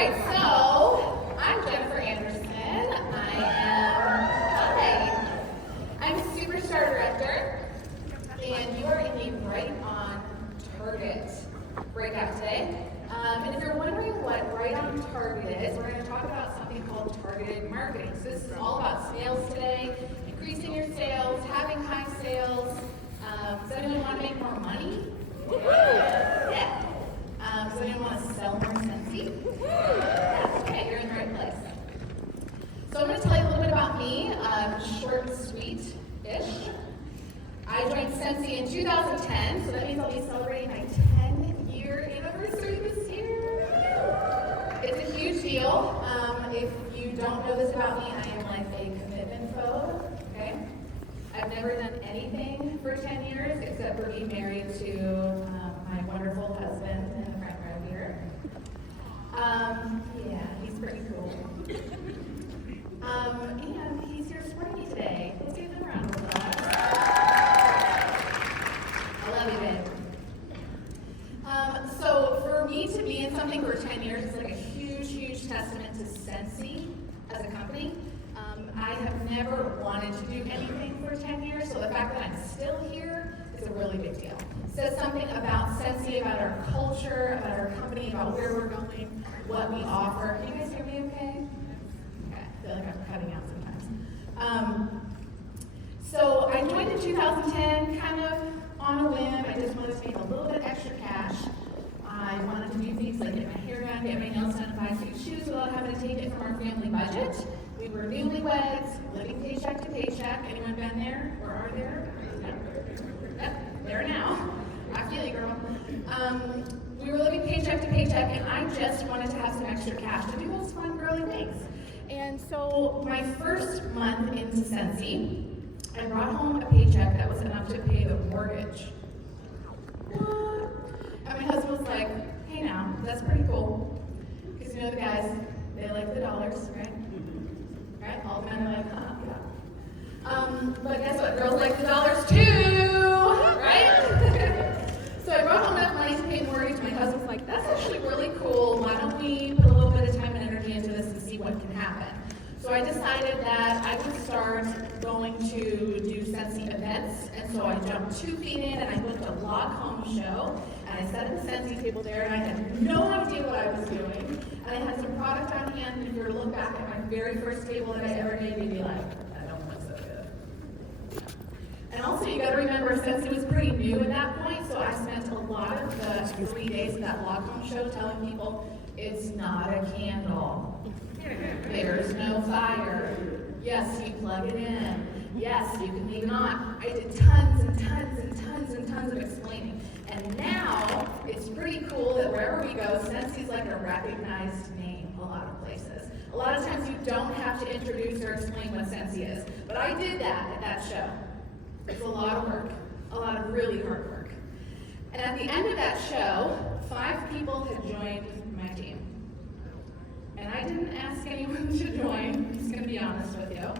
right, so I'm Jennifer Anderson. I'm a Superstar Director, and you are in the Right on Target breakout today. And if you're wondering what Right on Target is, we're going to talk about something called targeted marketing. So this is all about sales today, increasing your sales, having high sales. Does anyone want to make more money? Yeah. Does anyone want to sell more Scentsy? Yeah. Okay, you're in the right place. So I'm going to tell you a little bit about me, short and sweet-ish. I joined Scentsy in 2010, so that means I'll be celebrating my 10-year anniversary this year. It's a huge deal. If you don't know this about me, I am like a commitment phobe, okay? I've never done anything for 10 years except for being married to my wonderful husband in the front row here. Yeah, he's pretty cool. And he's here supporting me today. Let's give him a round of applause. I love you, babe. So for me to be in something for 10 years is like a huge, huge testament to Scentsy as a company. I have never wanted to do anything for 10 years, so the fact that I'm still here is a really big deal. It says something about Scentsy, about our culture, about our company, about where we're going, what we offer. Can you guys hear me okay? Okay, I feel like I'm cutting out sometimes. So I joined in 2010, kind of on a whim. I just wanted to make a little bit extra cash. I wanted to do things like get my hair done, get my nails done, buy cute shoes without having to take it from our family budget. We were newlyweds, living paycheck to paycheck. Anyone been there or are there? Yep, there now. I feel you, girl. We were living paycheck to paycheck, and I just wanted to have some extra cash to do those fun girly things. And so my first month into Scentsy, I brought home a paycheck that was enough to pay the mortgage. What? And my husband was like, hey now, that's pretty cool. Because you know the guys, they like the dollars, right? Right? All the men are like, yeah. But guess what? Girls like the dollars too, right? So I brought home enough money to pay the mortgage. My husband's like, that's actually really cool. Why don't we put a little bit of time and energy into this and see what can happen? So I decided that I would start going to do Scentsy events. And so I jumped 2 feet in and I booked a log home show. And I set up a Scentsy table there and I had no idea what I was doing. And I had some product on hand, and if you were to look back at my very first table that I ever made, you'd be like, that don't look so good. And also, you gotta remember, Scentsy was pretty new at that point, so I spent a lot of the 3 days of that log home show telling people, it's not a candle. There's no fire. Yes, you plug it in. Yes, you can leave it on. I did tons and tons and tons and tons of explaining. And now, it's pretty cool that wherever we go, Scentsy's like a recognized name a lot of places. A lot of times you don't have to introduce or explain what Scentsy is. But I did that at that show. It's a lot of work. A lot of really hard work. And at the end of that show, 5 people had joined my team. And I didn't ask anyone to join, I'm just going to be honest with you.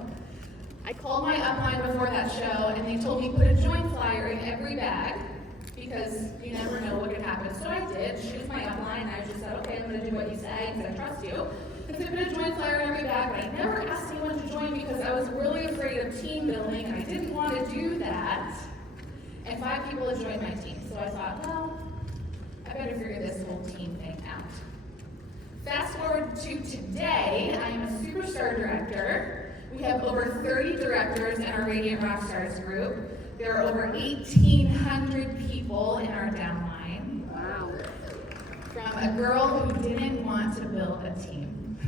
I called my upline before that show, and they told me put a join flyer in every bag, because you never know what could happen. So I did. She was my upline, and I just said, okay, I'm going to do what you say, because I trust you. And so I put a join flyer in every bag, but I never asked anyone to join because I was really afraid of team building, and I didn't want to do that. And 5 people had joined my team. So I thought, well, I better figure this whole team thing out. Fast forward to today, I am a Superstar Director. We have over 30 directors in our Radiant Rockstars group. There are over 1,800 people in our downline. Wow. From a girl who didn't want to build a team.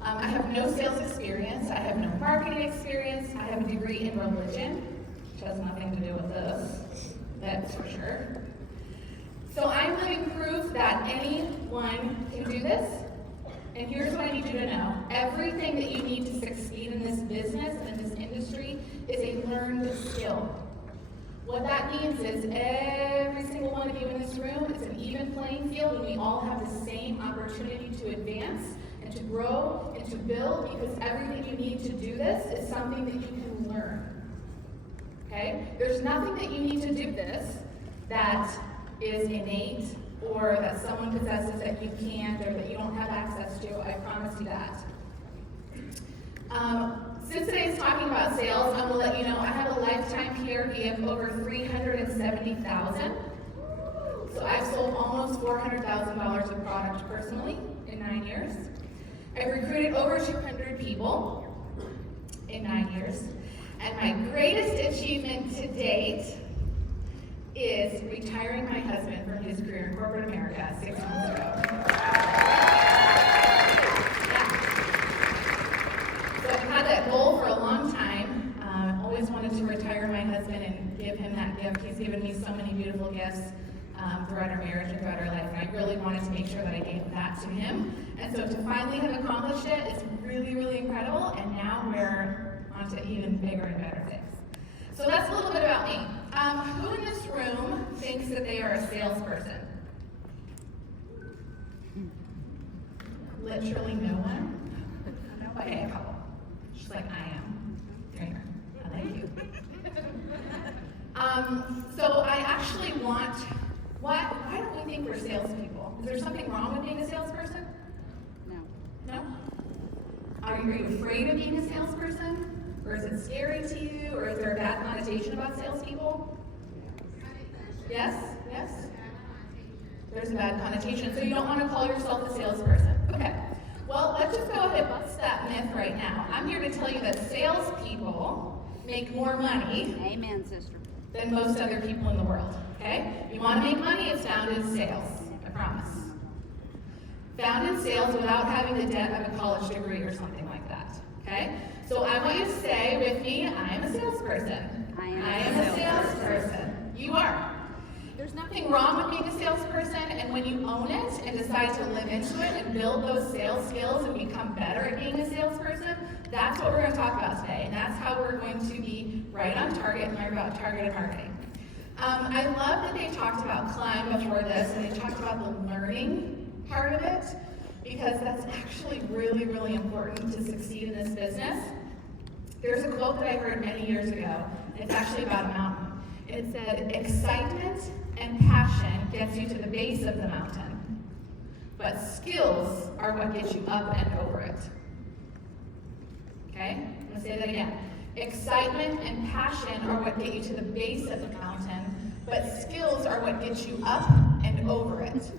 I have no sales experience. I have no marketing experience. I have a degree in religion, which has nothing to do with this. That's for sure. So I'm living proof that anyone can do this. And here's what I need you to know. Everything that you need to succeed in this business and in this industry is a learned skill. What that means is every single one of you in this room is an even playing field, and we all have the same opportunity to advance and to grow and to build, because everything you need to do this is something that you can learn. Okay? There's nothing that you need to do this that is innate or that someone possesses that you can't, or that you don't have I promise you that. Since today is talking about sales, I'm going to let you know I have a lifetime PRV of over $370,000. So I've sold almost $400,000 of product personally in 9 years. I've recruited over 200 people in 9 years. And my greatest achievement to date is retiring my husband from his career in corporate America 6 months ago. So I've had that goal for a long time. Always wanted to retire my husband and give him that gift. He's given me so many beautiful gifts throughout our marriage and throughout our life, and I really wanted to make sure that I gave that to him. And so to finally have accomplished it is really, really incredible, and now we're on to even bigger and better things. So that's a little bit about me. Who in this room thinks that they are a salesperson? Literally no one? Okay, a couple. She's like, I am. Trainer. I like you. So I actually want, why don't we think we're salespeople? Is there something wrong with being a salesperson? No. No? Are you afraid of being a salesperson? Or is it scary to you? Or is there a bad connotation about salespeople? Yes? Yes? There's a bad connotation. So you don't want to call yourself a salesperson. Okay. Well, let's just go ahead and bust that myth right now. I'm here to tell you that salespeople make more money Amen, sister. than most other people in the world. Okay? You want to make money, it's found in sales. I promise. Found in sales without having the debt of a college degree or something like that. Okay? So I want you to say with me, I am a salesperson. I am a salesperson. You are. There's nothing wrong with being a salesperson, and when you own it and decide to live into it and build those sales skills and become better at being a salesperson, that's what we're going to talk about today, and that's how we're going to be right on target and learn about targeted marketing. I love that they talked about climb before this, and they talked about the learning part of it, because that's actually really, really important to succeed in this business. There's a quote that I heard many years ago. It's actually about a mountain. And it said, excitement and passion gets you to the base of the mountain, but skills are what get you up and over it. Okay? I'm going to say that again. Excitement and passion are what get you to the base of the mountain, but skills are what get you up and over it.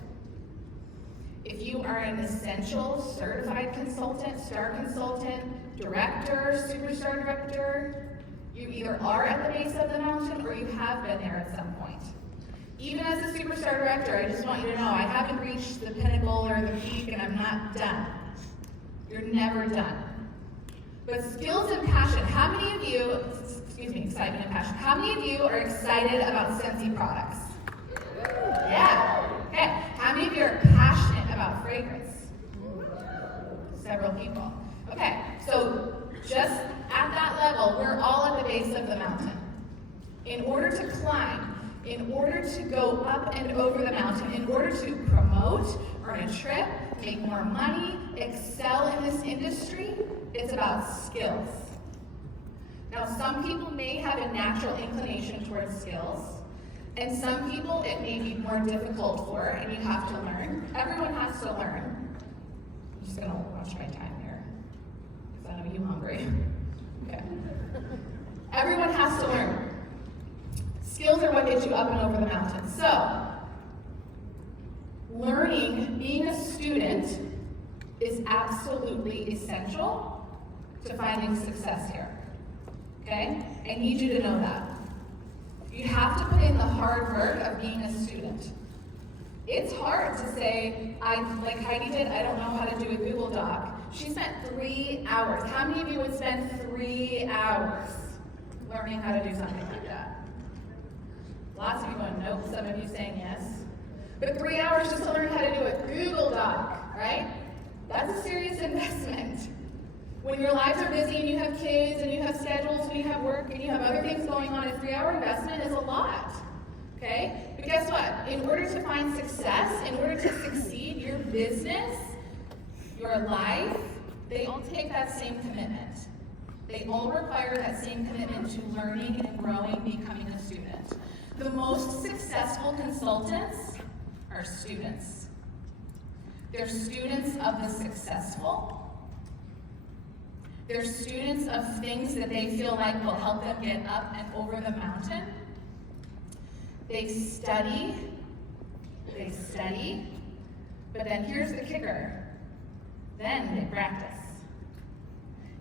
If you are an essential certified consultant, star consultant, director, superstar director, you either are at the base of the mountain or you have been there at some point. Even as a superstar director, I just want you to know I haven't reached the pinnacle or the peak and I'm not done. You're never done. But skills and passion, how many of you, excitement and passion, how many of you are excited about Scentsy products? Yeah. Okay. How many of you are passionate about fragrance? Several people. Okay. So just at that level, we're all at the base of the mountain. In order to climb, in order to go up and over the mountain, in order to promote, earn a trip, make more money, excel in this industry, it's about skills. Now, some people may have a natural inclination towards skills, and some people it may be more difficult for, and you have to learn. Everyone has to learn. I'm just going to watch my time here, because I know you're hungry. Okay. Everyone has to learn. Skills are what get you up and over the mountain. So, learning, being a student, is absolutely essential to finding success here. Okay? I need you to know that. You have to put in the hard work of being a student. It's hard to say, like Heidi did, I don't know how to do a Google Doc. She spent 3 hours. How many of you would spend 3 hours learning how to do something like that? Lots of you going, nope. Some of you saying yes. But 3 hours just to learn how to do a Google Doc, right? That's a serious investment. When your lives are busy and you have kids and you have schedules and you have work and you have other things going on, a 3-hour investment is a lot. Okay? But guess what? In order to find success, in order to succeed, your business, your life, they all take that same commitment. They all require that same commitment to learning and growing, becoming a student. The most successful consultants are students. They're students of the successful. They're students of things that they feel like will help them get up and over the mountain. They study, but then here's the kicker. Then they practice.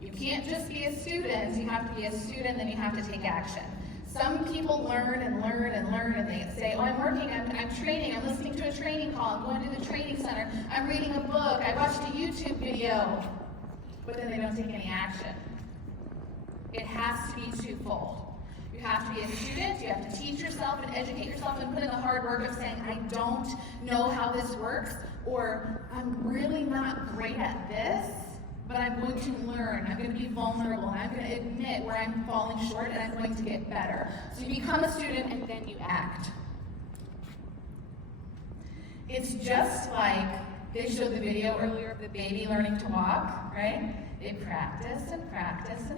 You can't just be a student, you have to be a student, then you have to take action. Some people learn and learn and learn, and they say, oh, I'm working, I'm training, I'm listening to a training call, I'm going to the training center, I'm reading a book, I watched a YouTube video, but then they don't take any action. It has to be twofold. You have to be a student, you have to teach yourself and educate yourself and put in the hard work of saying, I don't know how this works, or I'm really not great at this, but I'm going to learn, I'm going to be vulnerable, and I'm going to admit where I'm falling short, and I'm going to get better. So you become a student, and then you act. It's just like they showed the video earlier of the baby learning to walk, right? They practice, and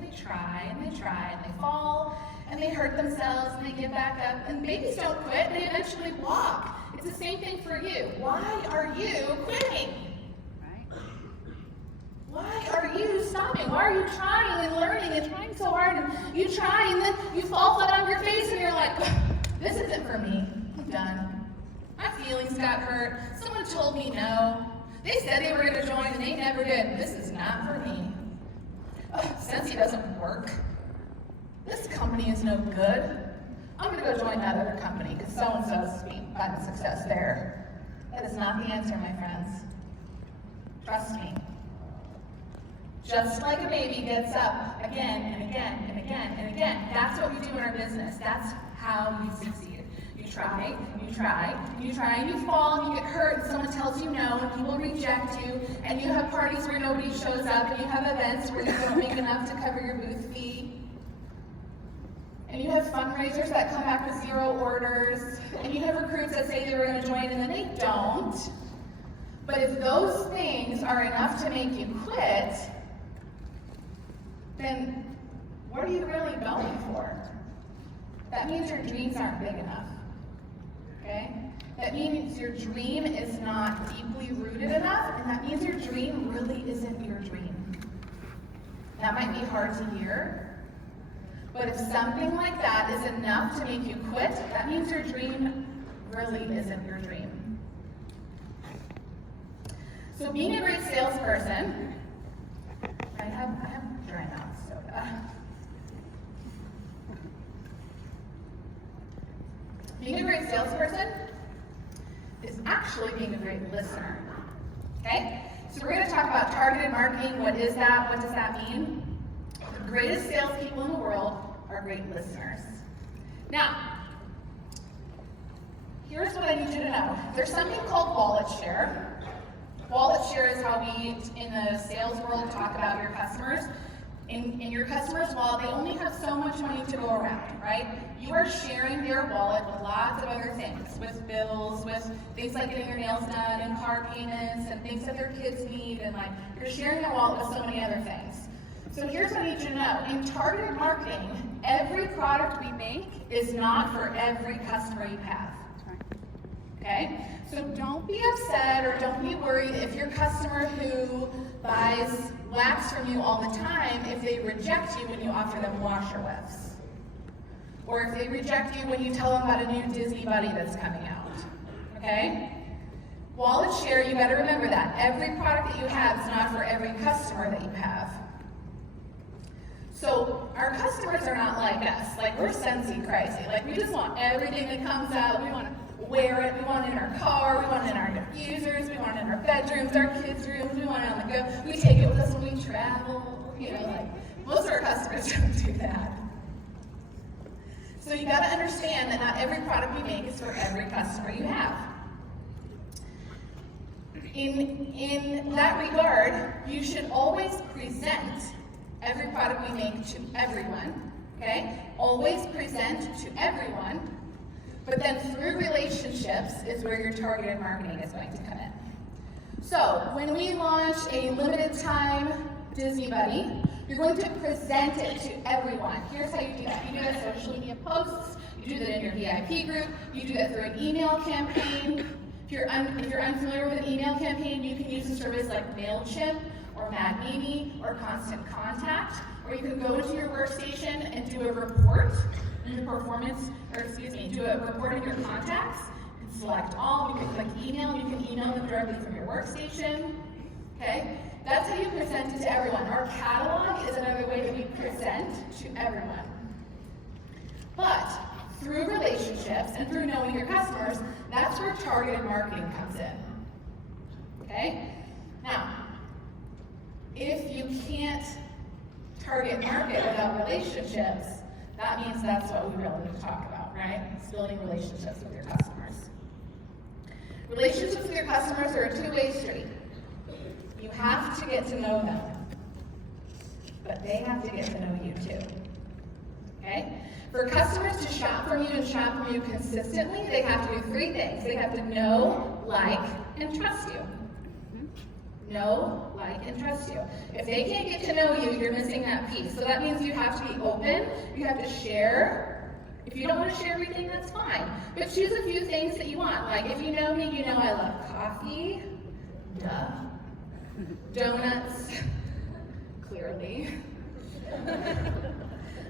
they try, and they fall, and they hurt themselves, and they get back up, and babies don't quit, they eventually walk. It's the same thing for you. Why are you quitting? Why are you stopping? Why are you trying and learning and trying so hard, and you try and then you fall flat on your face and you're like, this isn't for me, I'm done. My feelings got hurt, someone told me no. They said they were going to join and they never did. This is not for me. Scentsy doesn't work. This company is no good. I'm going to go join that other company because so-and-so's finding success there. That is not the answer, my friends. Trust me. Just like a baby gets up again and again and again and again. That's what we do in our business. That's how you succeed. You try, and you fall, and you get hurt, and someone tells you no, and people reject you, and you have parties where nobody shows up, and you have events where you don't make enough to cover your booth fee. And you have fundraisers that come back with 0 orders, and you have recruits that say they were going to join, and then they don't. But if those things are enough to make you quit, then what are you really going for? That means your dreams aren't big enough, okay? That means your dream is not deeply rooted enough, and that means your dream really isn't your dream. That might be hard to hear, but if something like that is enough to make you quit, that means your dream really isn't your dream. So being a great salesperson, I have dry mouth soda. Being a great salesperson is actually being a great listener. Okay? So we're going to talk about targeted marketing. What is that? What does that mean? The greatest salespeople in the world are great listeners. Now, here's what I need you to know. There's something called wallet share. Wallet share is how we, in the sales world, talk about your customers. In your customer's wallet, they only have so much money to go around, right? You are sharing their wallet with lots of other things, with bills, with things like getting your nails done, and car payments, and things that their kids need, and like, you're sharing their wallet with so many other things. So here's what I need you to know. In targeted marketing, every product we make is not for every customer you have. Okay? So don't be upset or don't be worried if your customer who buys wax from you all the time, if they reject you when you offer them washer whiffs. Or if they reject you when you tell them about a new Disney buddy that's coming out. Okay? Wallet share, you better remember that. Every product that you have is not for every customer that you have. So our customers are not like us. Like, we're Scentsy crazy. Like, we just want everything that comes out. We want to wear it. We want it in our car. We want it in our diffusers. We want it in our bedrooms, our kids' rooms. We want it on the go. We take it with us when we travel. You know, like, most of our customers don't do that. So you got to understand that not every product we make is for every customer you have. In that regard, you should always present every product we make to everyone, okay? Always present to everyone, but then through relationships is where your targeted marketing is going to come in. So when we launch a limited time Disney Buddy, you're going to present it to everyone. Here's how you do that. You do that social media posts, you do that in your VIP group, you do that through an email campaign, If you're unfamiliar with an email campaign, you can use a service like MailChimp or MadMini or Constant Contact, or you can go into your workstation and do a report in your do a report in your contacts. You can select all, you can click email, you can email them directly from your workstation. Okay? That's how you present it to everyone. Our catalog is another way that we present to everyone. But through relationships and through knowing your customers, that's where targeted marketing comes in. Okay? Now, if you can't target market without relationships, that means that's what we really need to talk about, right? It's building relationships with your customers. Relationships with your customers are a two-way street. You have to get to know them, but they have to get to know you too. Okay? For customers to shop from you and shop from you consistently, they have to do three things. They have to know, like, and trust you. Know, like, and trust you. If they can't get to know you, you're missing that piece. So that means you have to be open, you have to share. If you don't want to share everything, that's fine. But choose a few things that you want. Like, if you know me, you know I love coffee. Duh. Donuts. Clearly.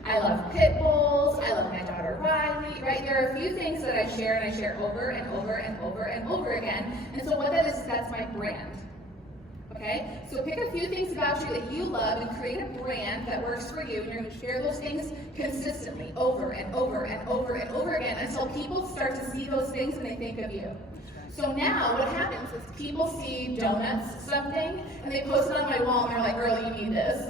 I love pit bulls, I love my daughter Riley, right? There are a few things that I share, and I share over and over and over and over again. And so what that is, that's my brand. Okay? So pick a few things about you that you love and create a brand that works for you, and you're going to share those things consistently over and over and over and over again until people start to see those things and they think of you. So now what happens is people see donuts something and they post it on my wall and they're like, girl, you need this.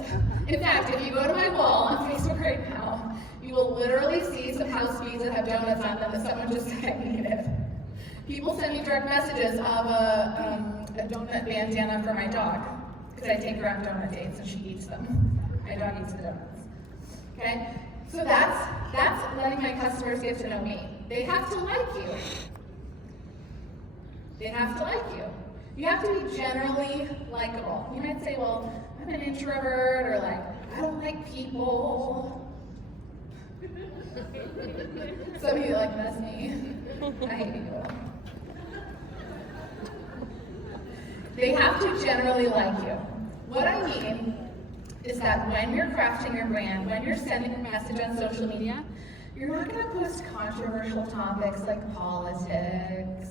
In fact, if you go to my wall on Facebook right now, you will literally see some house beads that have donuts on them that someone just said I need it. People send me direct messages of a donut bandana for my dog, because I take her on donut dates and she eats them. My dog eats the donuts. Okay? So that's letting my customers get to know me. They have to like you. They have to like you. You have to be generally likable. You might say, well, I'm an introvert, or like, I don't like people. Some of you like, that's me. I hate people. They have to generally like you. What I mean is that when you're crafting your brand, when you're sending a message on social media, you're not going to post controversial topics like politics,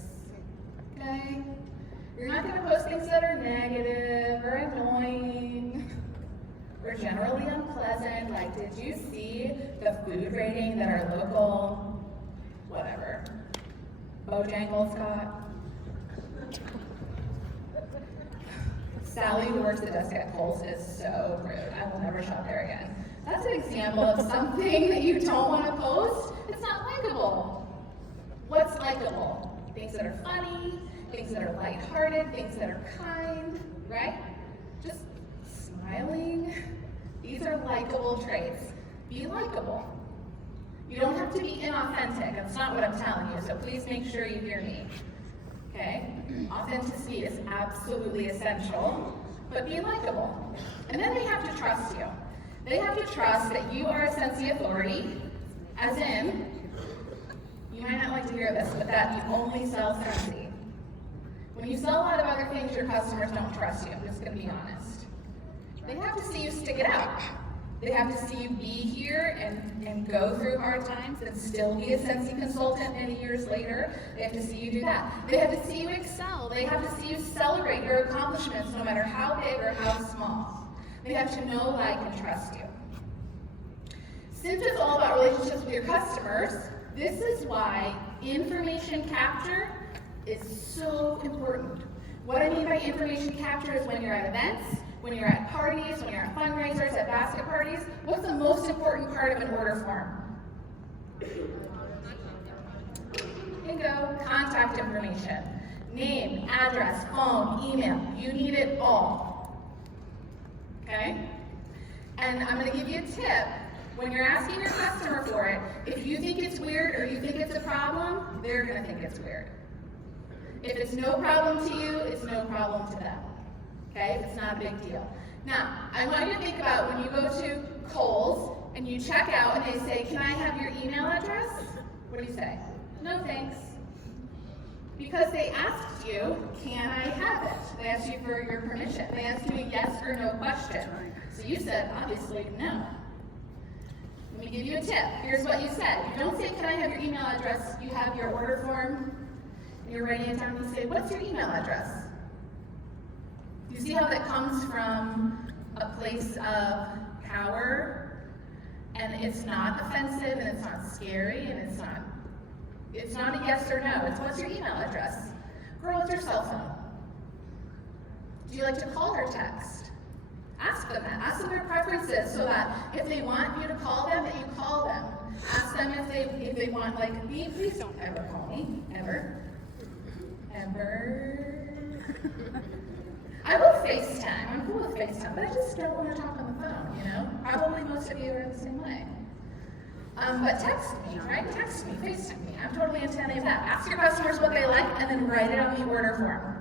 okay? You're not going to post things that are negative or annoying or generally unpleasant, like, did you see the food rating that our local, whatever, Bojangles got? Sally, who works the desk at Kohl's, is so rude. I will never shop there again. That's an example of something that you don't want to post. It's not likable. What's likable? Things that are funny, things that are lighthearted, things that are kind, right? Just smiling. These are likable traits. Be likable. You don't have to be inauthentic. That's not what I'm telling you, so please make sure you hear me. Okay? Authenticity is absolutely essential, but be likable. And then they have to trust you. They have to trust that you are a Scentsy authority, as in, you might not like to hear this, but that you only sell Scentsy. When you sell a lot of other things, your customers don't trust you. I'm just going to be honest. They have to see you stick it out. They have to see you be here and go through hard times and still be a Scentsy consultant many years later. They have to see you do that. They have to see you excel. They have to see you celebrate your accomplishments no matter how big or how small. They have to know, like, and trust you. Since it's all about relationships with your customers, this is why information capture is so important. What I mean by information capture is when you're at events, when you're at parties, when you're at fundraisers, at basket parties, what's the most important part of an order form? Bingo, contact information. Name, address, phone, email, you need it all. Okay? And I'm going to give you a tip. When you're asking your customer for it, if you think it's weird or you think it's a problem, they're going to think it's weird. If it's no problem to you, it's no problem to them. Okay, it's not a big deal. Now, I want you to think about when you go to Kohl's and you check out and they say, can I have your email address? What do you say? No, thanks. Because they asked you, can I have it? They asked you for your permission. They asked you a yes or no question. So you said, obviously, no. Let me give you a tip. Here's what you said. You don't say, can I have your email address? You have your order form. You're writing it down. You say, what's your email address? You see how that comes from a place of power, and it's not offensive, and it's not scary, and it's not a yes or no. It's what's your email address? Girl, what's your cell phone? Do you like to call or text? Ask them that. Ask them their preferences so that if they want you to call them, that you call them. Ask them if they want, like, me, please don't ever call me. Ever. I will FaceTime. I'm cool with FaceTime, but I just don't want to talk on the phone, you know? Probably most of you are the same way. But text me, right? Text me, FaceTime me. I'm totally into any of that. Ask your customers what they like and then write it on the order form.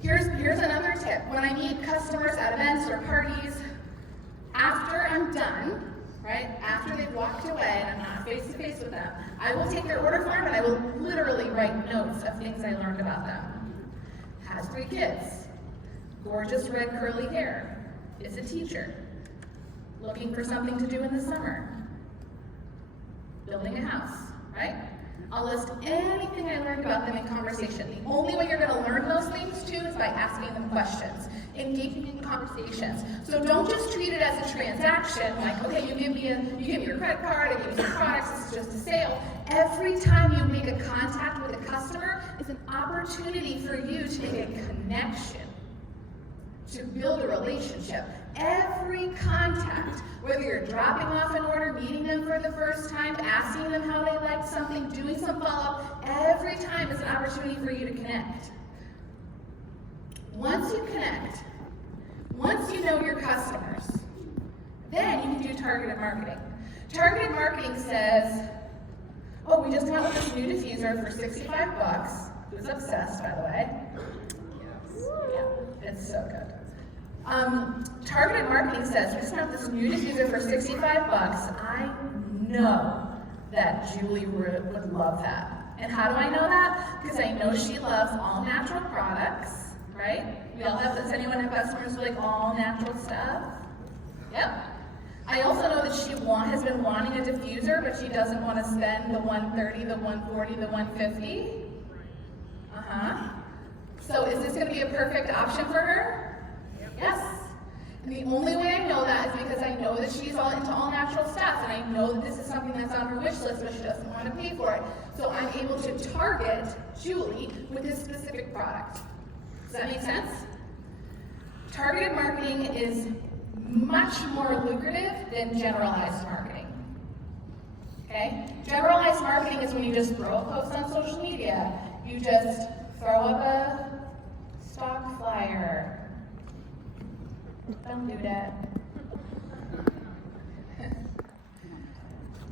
Here's another tip. When I meet customers at events or parties, after I'm done, right? After they've walked away and I'm not face to face with them, I will take their order form and I will literally write notes of things I learned about them. Has 3 kids. Gorgeous red curly hair. Is a teacher. Looking for something to do in the summer. Building a house, right? I'll list anything I learned about them in conversation. The only way you're going to learn those things too is by asking them questions, engaging in conversations. So don't just treat it as a transaction, like, okay, you give me your credit card, I give you some products, this is just a sale. Every time you make a contact with a customer is an opportunity for you to make a connection, to build a relationship. Every contact, whether you're dropping off an order, meeting them for the first time, asking them how they liked something, doing some follow-up, every time is an opportunity for you to connect. Once you connect, once you know your customers, then you can do targeted marketing. Targeted marketing says, oh, we just got this new diffuser for $65. Who's obsessed, by the way? Yeah, it's so good. Targeted marketing says, we just got this new diffuser for $65. I know that Julie would love that. And how do I know that? Because I know she loves all natural products, right? We all have, does anyone have customers who like all natural stuff? Yep. I also know that she has been wanting a diffuser, but she doesn't want to spend the $130, the $140, the $150. So is this going to be a perfect option for her? Yes. And the only way I know that is because I know that she's all into all natural stuff, and I know that this is something that's on her wish list, but she doesn't want to pay for it. So I'm able to target Julie with this specific product. Does that make sense? Targeted marketing is much more lucrative than generalized marketing. Okay? Generalized marketing is when you just throw a post on social media. You just throw up a stock flyer. Don't do that.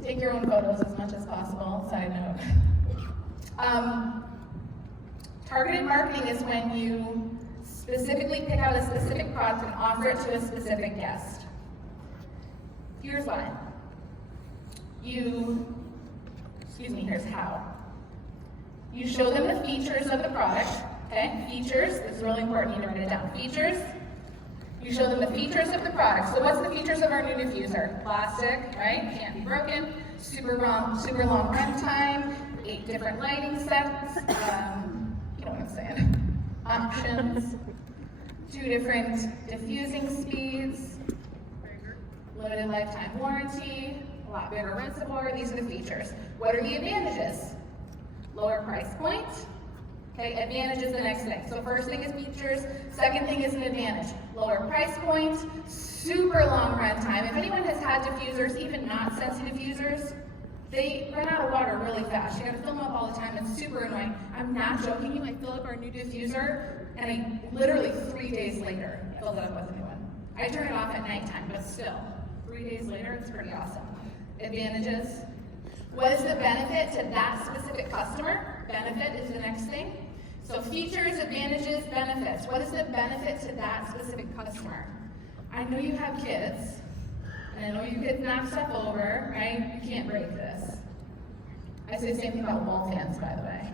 Take your own photos as much as possible, side note. Targeted marketing is when you specifically pick out a specific product and offer it to a specific guest. Here's why. Here's how. You show them the features of the product, okay? Features, this is really important, you need to write it down. Features. You show them the features of the product. So what's the features of our new diffuser? Plastic, right? Can't be broken. Super long runtime. 8 different lighting sets. You know what I'm saying. Options. 2 different diffusing speeds. Limited lifetime warranty. A lot bigger reservoir. These are the features. What are the advantages? Lower price point. Okay, advantage is the next thing. So first thing is features, second thing is an advantage. Lower price point, super long runtime. If anyone has had diffusers, even not Scentsy diffusers, they run out of water really fast. You gotta fill them up all the time, it's super annoying. I'm not joking you, I fill up our new diffuser, and I literally 3 days later filled it up with a new one. I turn it off at nighttime, but still, 3 days later, it's pretty awesome. Advantages. What is the benefit to that specific customer? Benefit is the next thing. So features, advantages, benefits. What is the benefit to that specific customer? I know you have kids, and I know you kids knock stuff over, right? You can't break this. I say the same thing about wall fans, by the way.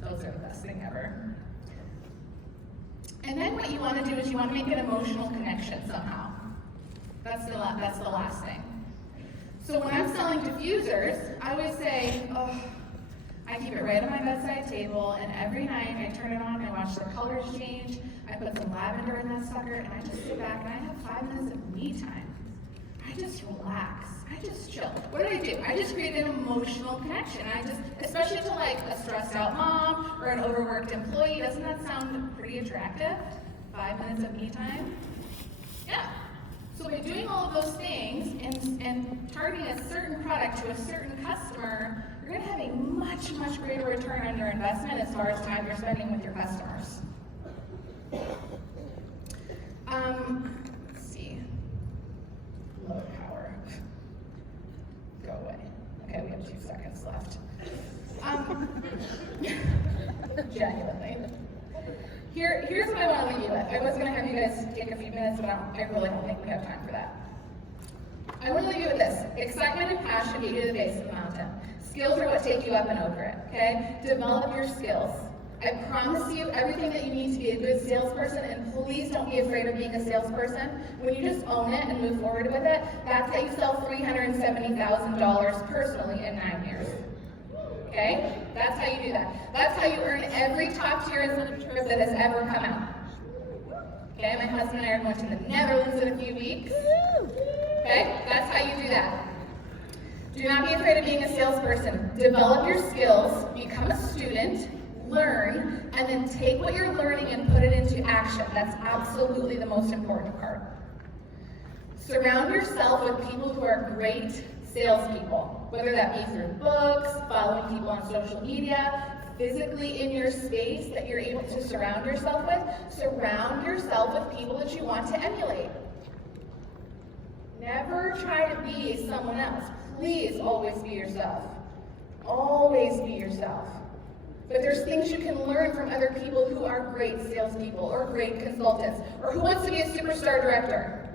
Those are the best thing ever. And then what you want to do is you want to make an emotional connection somehow. That's the last thing. So when I'm selling diffusers, I always say, I keep it right on my bedside table, and every night I turn it on, I watch the colors change, I put some lavender in that sucker, and I just sit back and I have 5 minutes of me time. I just relax. I just chill. What do? I just create an emotional connection. Especially to like a stressed out mom or an overworked employee, doesn't that sound pretty attractive? 5 minutes of me time? Yeah. So by doing all of those things and targeting a certain product to a certain customer, you're going to have a much, much greater return on your investment as far as time you're spending with your customers. Let's see. Low power. Go away. Okay, we have 2 seconds left. Genuinely. Here's what I want to leave you with. I was going to have you guys take a few minutes, but I really don't think we have time for that. I want to leave you with this. Excitement and passion get you to the base of the mountain. Skills are what take you up and over it, okay? Develop your skills. I promise you everything that you need to be a good salesperson, and please don't be afraid of being a salesperson. When you just own it and move forward with it, that's how you sell $370,000 personally in 9 years. Okay? That's how you do that. That's how you earn every top-tier incentive that has ever come out. Okay? My husband and I are going to the Netherlands in a few weeks. Okay? That's how you do that. Do not be afraid of being a salesperson. Develop your skills, become a student, learn, and then take what you're learning and put it into action. That's absolutely the most important part. Surround yourself with people who are great salespeople, whether that be through books, following people on social media, physically in your space that you're able to surround yourself with. Surround yourself with people that you want to emulate. Never try to be someone else. Please always be yourself. Always be yourself. But there's things you can learn from other people who are great salespeople or great consultants, or who wants to be a superstar director.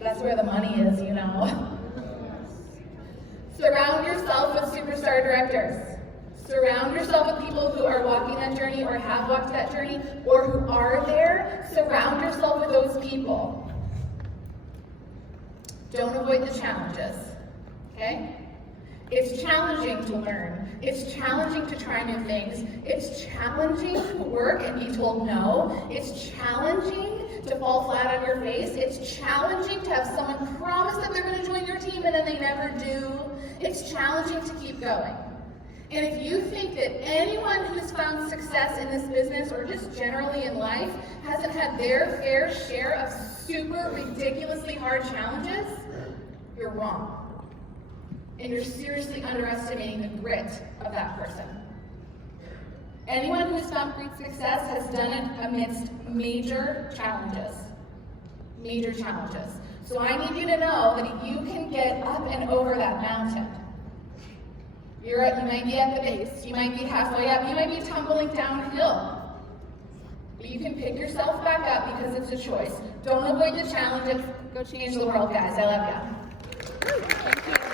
That's where the money is, you know. Surround yourself with superstar directors. Surround yourself with people who are walking that journey or have walked that journey or who are there. Surround yourself with those people. Don't avoid the challenges, okay? It's challenging to learn. It's challenging to try new things. It's challenging to work and be told no. It's challenging to fall flat on your face. It's challenging to have someone promise that they're going to join your team and then they never do. It's challenging to keep going. And if you think that anyone who's found success in this business or just generally in life hasn't had their fair share of super ridiculously hard challenges, you're wrong. And you're seriously underestimating the grit of that person. Anyone who's found great success has done it amidst major challenges. Major challenges. So I need you to know that you can get up and over that mountain. You might be at the base, you might be halfway up, you might be tumbling downhill. But you can pick yourself back up because it's a choice. Don't avoid the challenges. Go change the world, guys. I love you. Thank you.